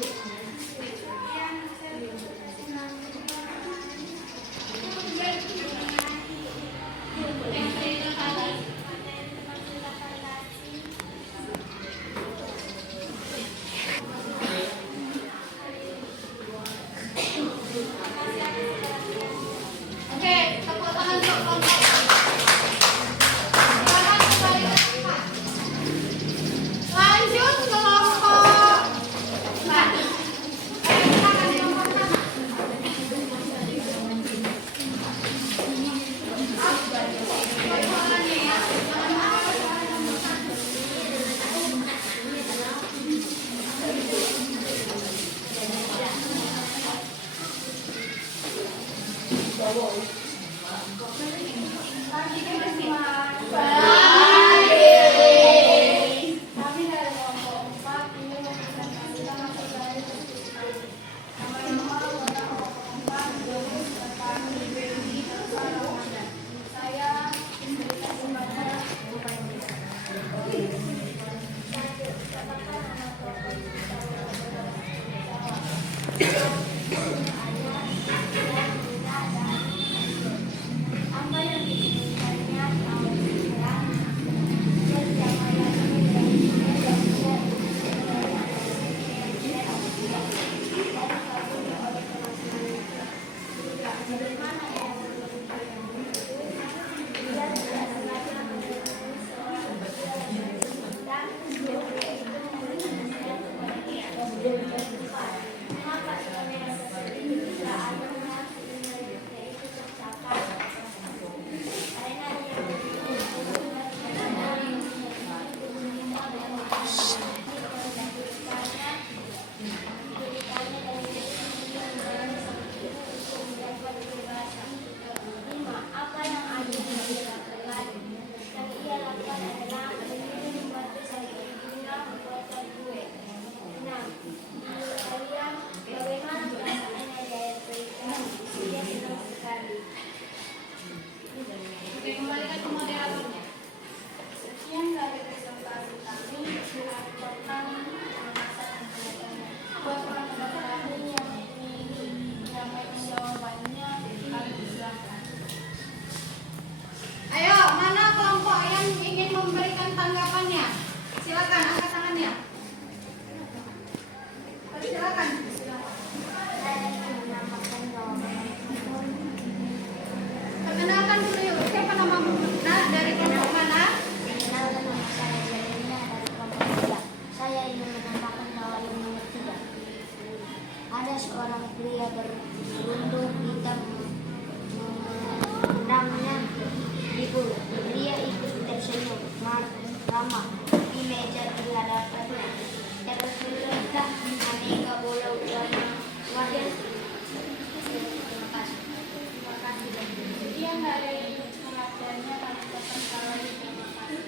Oke, tepuk tangan untuk kelompok. Silakan kembali ke tempat. Lanjut ke kelompok 4. Silakan kelompok 4. Persoalannya ya. Kami dari kelompok 4 ingin mempresentasikan hasil dari diskusi. Nama-nama anggota kelompok 4 Joris, Stefani, Baby, Elsa, Ramadan. Saya memberikan sumbangan bukan Indonesia. Apa yang diinginkannya tahun sekarang? Apa yang ada di lakukan? Yang ia lakukan adalah membantu saya tinggal membuatkan kue. 6. Menurut kalian bagaimana perasaannya di air berikan? Dia senang sekali. Oke, kembalikan ke moderatornya. Sekian dari presentasi kami tentang memasak dan kelihatannya. Buat teman-teman kami yang ingin menyampaikan jawabannya, kami silakan. Ayo, mana kelompok yang ingin memberikan tanggapannya? Silakan angkat tangannya. Silakan. Saya ingin menambahkan jawaban. Perkenalkan dulu yuk. Siapa namamu? Nah, dari kelompok mana? Kenalkan nama saya Jelena dari kelompok 3. Saya ingin menambahkan jawaban nomor 3. Ada seorang pria berundung hitam menendangnya di bulu. Dia ikut tersenyum ramah di meja di hadapannya. Terus berletak aneka bola warna wajar. Terima kasih. Terima kasih. Sekian dari perhatiannya kami ucapkan kalau terima kasih.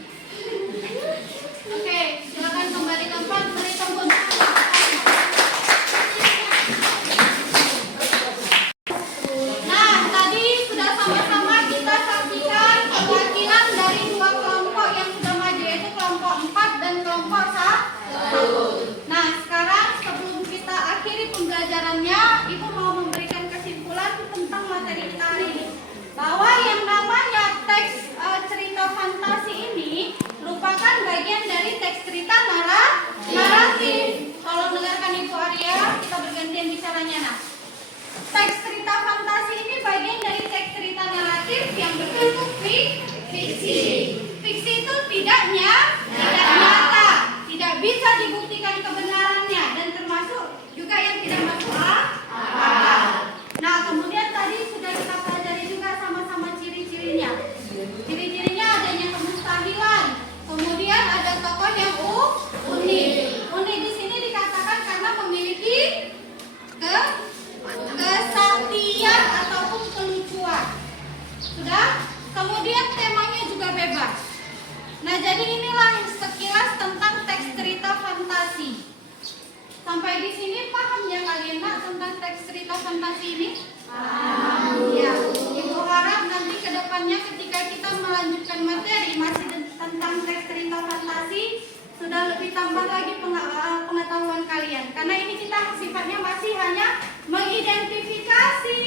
Sampai di sini paham ya kalian nak tentang teks cerita fantasi ini? Paham. Ya, Ibu harap nanti ke depannya ketika kita melanjutkan materi masih tentang teks cerita fantasi sudah lebih tambah lagi pengetahuan kalian. Karena ini kita sifatnya masih hanya mengidentifikasi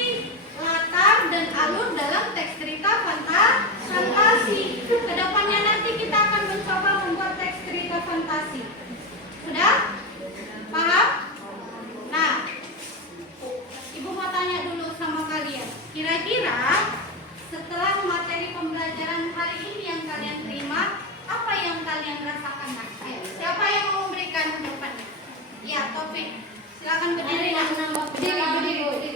latar dan alur dalam teks cerita fantasi. Kedepannya nanti kita akan mencoba membuat teks cerita fantasi. Sudah? Paham? Nah, Ibu mau tanya dulu sama kalian. Kira-kira setelah materi pembelajaran hari ini yang kalian terima, apa yang kalian rasakan? Nah, ayo, siapa yang mau memberikan jawabannya? Ya, Taufik. Silakan berdiri. Berdiri.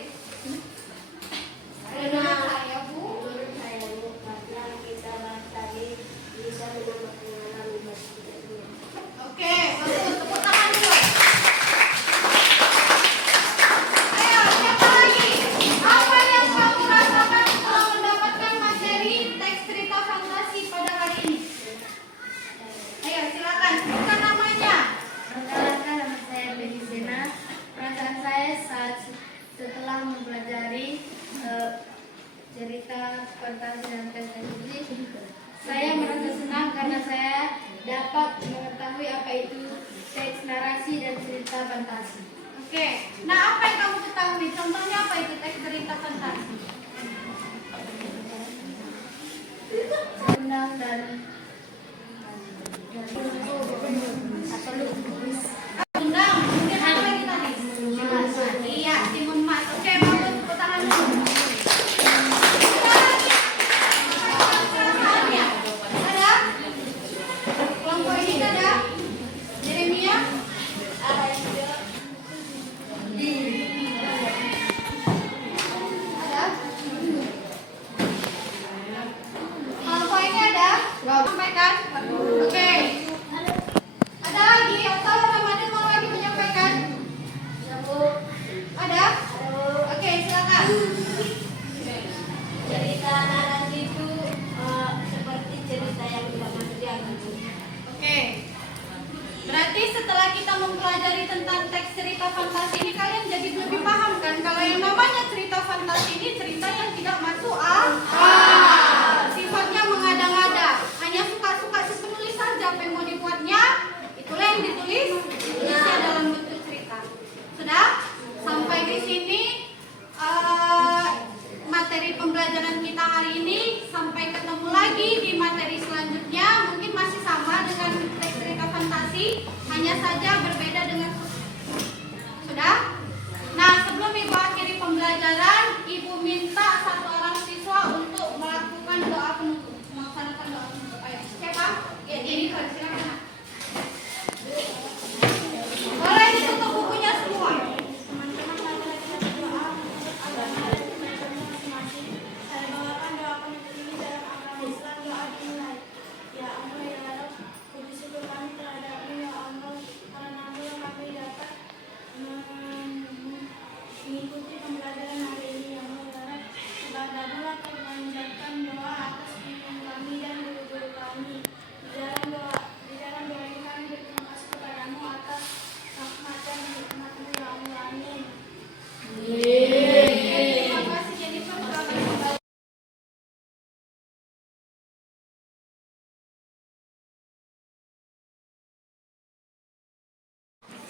Menurut saya Bu, karena kita tadi bisa menambah pengalaman bagi kita semua. Oke, bagus. Tepuk tangan dulu. Ayo, siapa lagi? Apa yang kamu rasakan setelah mendapatkan materi teks cerita fantasi pada hari ini? Ayo, silakan sebutkan namanya. Perkenalkan, nama saya Beni Sena. Perasaan saya saat setelah mempelajari cerita fantasi dan fantasi, saya merasa senang karena saya dapat mengetahui apa itu teks narasi dan cerita fantasi. Oke, nah apa yang kamu ketahui? Contohnya apa itu teks cerita fantasi? Senang dan Undang, kemudian apa lagi tadi? Iya, timun mas. Oke, bagus. Tepuk tangan dulu. Ada? Kelompok ini ada? Jeremia? Ada? Kelompok ini ada? Sampaikan. Oke. Ada lagi atau Ramadan mau lagi menyampaikan? Ada? Oke, silakan. Cerita narasi itu seperti cerita yang tidak terjadi. Oke. Berarti setelah kita mempelajari tentang teks cerita fantasi ini kalian jadi lebih paham kan kalau yang namanya cerita fantasi ini cerita yang tidak masuk akal. Sifatnya mengada-ngada, hanya suka-suka si penulis saja apa yang mau dibuatnya, itulah yang ditulisnya dalam bentuk cerita. Sudah? Sampai di sini materi pembelajaran kita hari ini. Sampai ketemu lagi di materi selanjutnya. Mungkin masih sama dengan teks cerita fantasi, hanya saja berbeda dengan sudah. Nah, sebelum Ibu akhiri pembelajaran, Ibu minta satu orang siswa untuk melakukan doa penutup, melaksanakan doa penutup. Ayo, siapa? Ya, Jennifer, silakan. Boleh ditutup bukunya semua. Teman-teman, mari kita berdoa untuk agama dan kebaikan masing-masing. Saya bawakan doa penutup ini dalam agama Islam. Doa dimulai. Ya Allah, ya Rabb, puji syukur kami terhadap-Mu ya Allah, karena-Mu yang kami dapat mengikuti pembelajaran hari ini ya Allah, ya Rabb. Kepadamu lah kami mengucapkan doa atas pimpin kami dan guru-guru kami. Di dalam doa ini kami berterima kasih kepadamu atas rahmat dan hikmat-Mu ya Allah. Amin. Terima kasih Jennifer. Selamat kembali.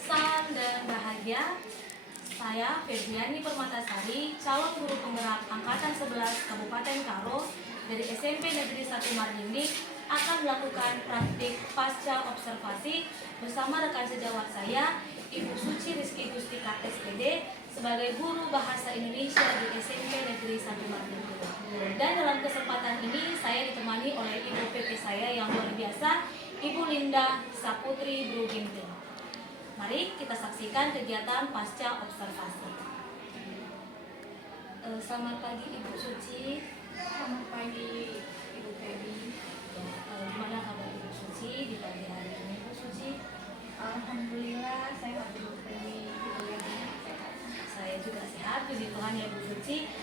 Salam dan bahagia. Saya Febriani Permatasari, calon guru penggerak angkatan 11 Kabupaten Karo dari SMP Negeri 1 Marlini akan melakukan praktik pasca observasi bersama rekan sejawat saya, Ibu Suci Rizky Gustika SPD sebagai guru bahasa Indonesia di SMP Negeri 1 Marlini. Dan dalam kesempatan ini saya ditemani oleh Ibu PP saya yang luar biasa, Ibu Linda Saputri Bruginting. Mari kita saksikan kegiatan pasca observasi. Selamat pagi Ibu Suci. Selamat pagi Ibu Febi. Gimana kabar Ibu Suci di pagi hari ini Bu Suci? Alhamdulillah sehat Ibu Febi. Saya juga sehat, puji Tuhan ya Bu Suci.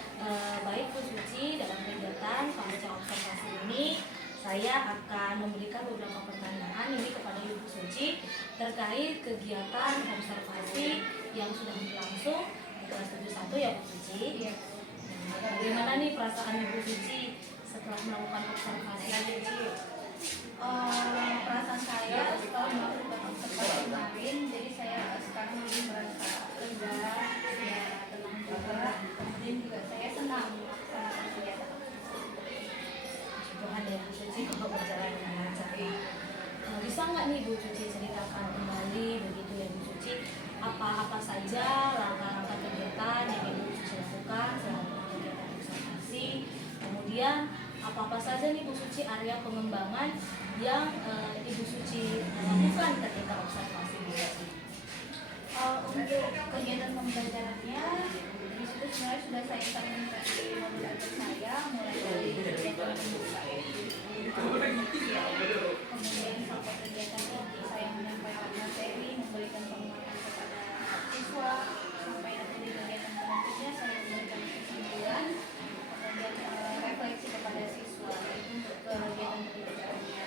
Baik Bu Suci, dalam kegiatan pasca observasi ini saya akan memberikan beberapa pertanyaan ini kepada Ibu Suci terkait kegiatan observasi yang sudah berlangsung di kelas 71 ya Bu Suci. Iya. Nah, bagaimana nih perasaan Ibu Suci setelah melakukan observasi? Perasaan saya setelah melakukan observasi kemarin, jadi saya sekarang lebih merasa lega, ya tenang juga, kemudian juga saya senang melaksanakan kegiatan. Tuhan ya Bu Suci kalau berjalan dengan lancar. Bisa nggak nih Bu Suci ceritakan kembali begitu ya Bu Suci, apa saja langkah-langkah kegiatan yang Ibu Suci lakukan selama kegiatan observasi, kemudian apa saja nih Bu Suci area pengembangan yang Ibu Suci lakukan ketika observasi Bu Suci? Untuk kegiatan pembelajarannya di situ sebenarnya sudah saya implementasi modul saya mulai dari kegiatan pembukaan, kemudian sampai kegiatan inti saya menyampaikan materi, memberikan penguatan kepada siswa, sampai nanti di kegiatan berikutnya saya memberikan kesimpulan, kemudian refleksi kepada siswa. Itu untuk kegiatan pembelajarannya.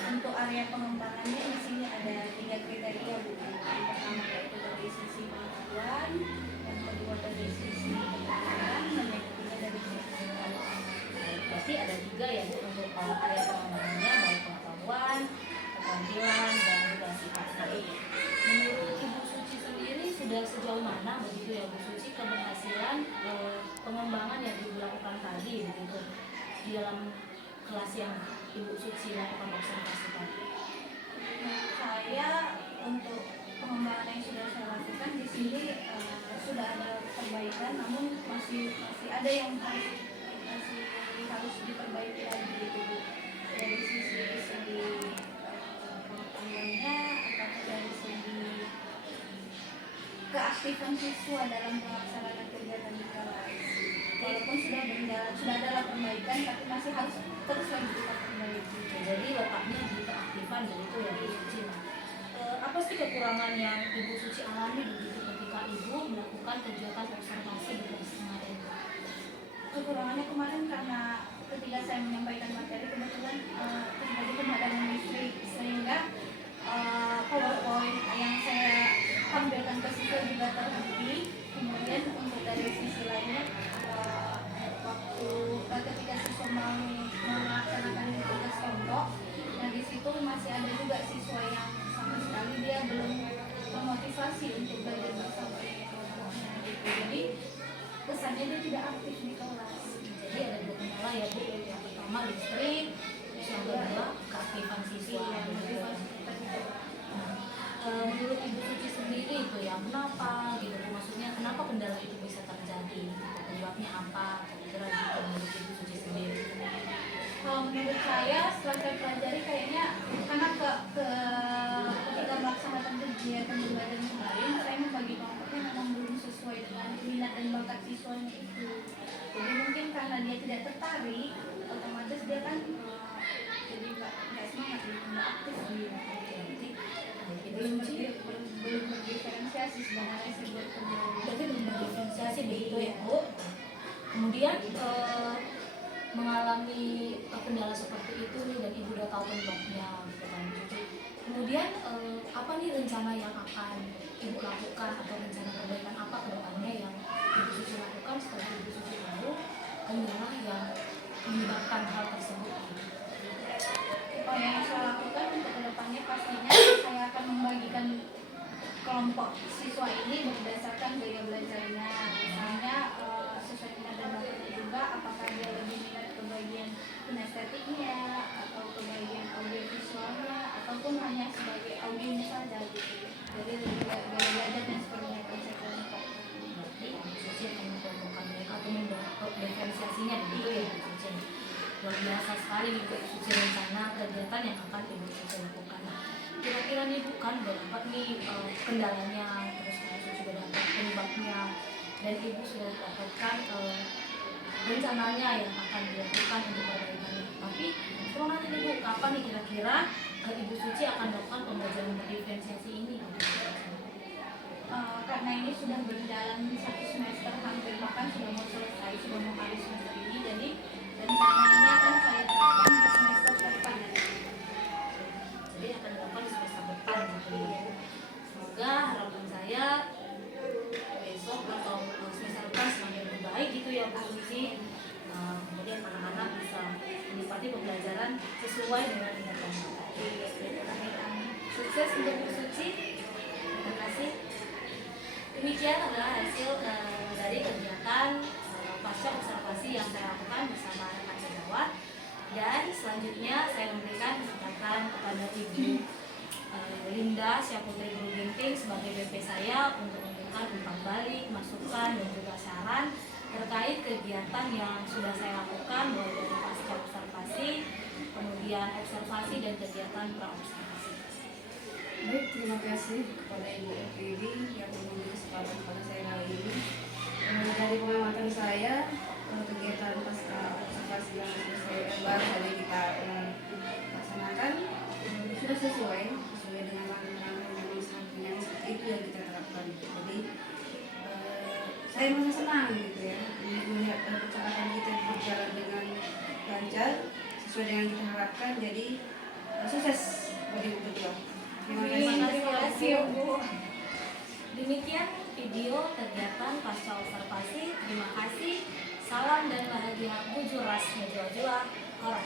Untuk area pengembangannya di sini ada 3 kriteria Bu. Yang pertama yaitu dari sisi pengetahuan, yang kedua dari sisi keterampilan, dan yang ketiga dari sisi pengetahuan. Berarti ada 3 ya Bu untuk area pengembangannya, baik pengetahuan, keterampilan, dan juga sifat. Menurut Ibu Suci sendiri sudah sejauh mana begitu ya Bu Suci keberhasilan pengembangan yang dilakukan tadi begitu di dalam kelas yang Ibu Suci lakukan observasi tadi? Saya untuk pengembangan yang sudah saya lakukan di sini sudah ada perbaikan, namun masih ada yang harus diperbaiki lagi gitu Bu. Dari segi pengetahuannya atau dari segi keaktifan siswa dalam melaksanakan kegiatan di kelas. Walaupun sudah berjalan, sudah ada perbaikan, tapi masih harus terus lagi kita perbaiki. Jadi letaknya di keaktifan begitu ya Bu Suci. Apa sih kekurangan yang Ibu Suci alami begitu ketika Ibu melakukan kegiatan observasi di kelas kemarin? Kekurangannya kemarin karena ketika saya menyampaikan materi kebetulan terjadi pemadaman listrik, sehingga PowerPoint yang saya tampilkan ke siswa juga terhenti. Kemudian untuk dari sisi lainnya waktu ketika siswa mau melaksanakan tugas kelompok, nah di situ masih ada juga siswa yang sama sekali dia belum termotivasi untuk belajar bersama dengan kelompoknya gitu. Jadi kesannya dia tidak aktif di kelas. Jadi ada 2 kendala ya Bu. Yang pertama listrik, terus yang kedua keaktifan siswa. Menurut Ibu Suci sendiri itu ya kenapa gitu? Maksudnya kenapa kendala itu bisa terjadi? Penyebabnya apa? Kira-kira gitu menurut Ibu Suci sendiri? Kalau menurut saya setelah saya pelajari kayaknya karena ketika melaksanakan kegiatan belajar kemarin saya membagi kelompoknya memang belum sesuai dengan minat dan bakat siswanya itu. Jadi mungkin karena dia tidak tertarik, otomatis dia kan jadi nggak semangat, nggak aktif dia. Belum berdiferensiasi sebenarnya sebuah kegiatan. Berarti belum berdiferensiasi begitu ya Bu. Kemudian mengalami kendala seperti itu nih dan Ibu udah tahu penyebabnya gitu kan. Kemudian apa nih rencana yang akan Ibu lakukan atau rencana perbaikan apa ke depannya yang Ibu Suci lakukan setelah Ibu Suci tahu kendala yang menyebabkan hal tersebut? Yang saya lakukan untuk kedepannya pastinya saya akan membagikan kelompok siswa ini berdasarkan gaya belajarnya. Misalnya sesuai minat dan bakatnya juga, apakah dia lebih minat ke bagian kinestetiknya atau ke bagian audio visualnya ataupun hanya sebagai audionya saja gitu. Jadi lebih gaya belajarnya seperti apa saya kelompok. Berarti Ibu Suci akan mengelompokkan mereka atau mendiferensiasinya begitu ya Ibu Suci. Luar biasa sekali Ibu Suci rencana kegiatan yang akan Ibu Suci lakukan. Kira-kira nih Bu kan udah dapat nih kendalanya, terus Ibu Suci juga dapat penyebabnya, dan Ibu sudah dapatkan rencananya yang akan dilakukan untuk perbaikannya. Tapi mau nanya nih Bu, kapan nih kira-kira Ibu Suci akan melakukan pembelajaran berdiferensiasi ini? Karena ini sudah berjalan 1 semester hampir, bahkan sudah mau selesai, sudah mau habis semester ini, jadi rencananya akan saya terapkan di semester depan. Jadi akan dilakukan di semester depan gitu menikmati pembelajaran sesuai dengan ingatan kita. Sukses untuk Bu Suci. Terima kasih. Demikian adalah hasil dari kegiatan pasca observasi yang saya lakukan bersama rekan sejawat. Dan selanjutnya saya memberikan kesempatan kepada Ibu Linda Syaputri Guru Ginting sebagai BP saya untuk memberikan umpan balik, masukan dan juga saran terkait kegiatan yang sudah saya lakukan mulai dari pasca observasi, kemudian observasi dan kegiatan pra-observasi. Baik, terima kasih kepada Ibu Vivi yang memberi kesempatan kepada saya kali ini. Dari pengamatan saya, kegiatan pasca observasi yang baru saja kita laksanakan sudah sesuai dengan langkah-langkah yang seperti itu yang kita terapkan. Jadi saya merasa senang gitu ya melihat percakapan kita berjalan dengan lancar sesuai dengan yang kita harapkan. Jadi sukses bagi ibu berdua. Terima kasih Bu. Demikian video kegiatan pasca observasi. Terima kasih. Salam dan bahagia bujur ras, menjual-jual orang.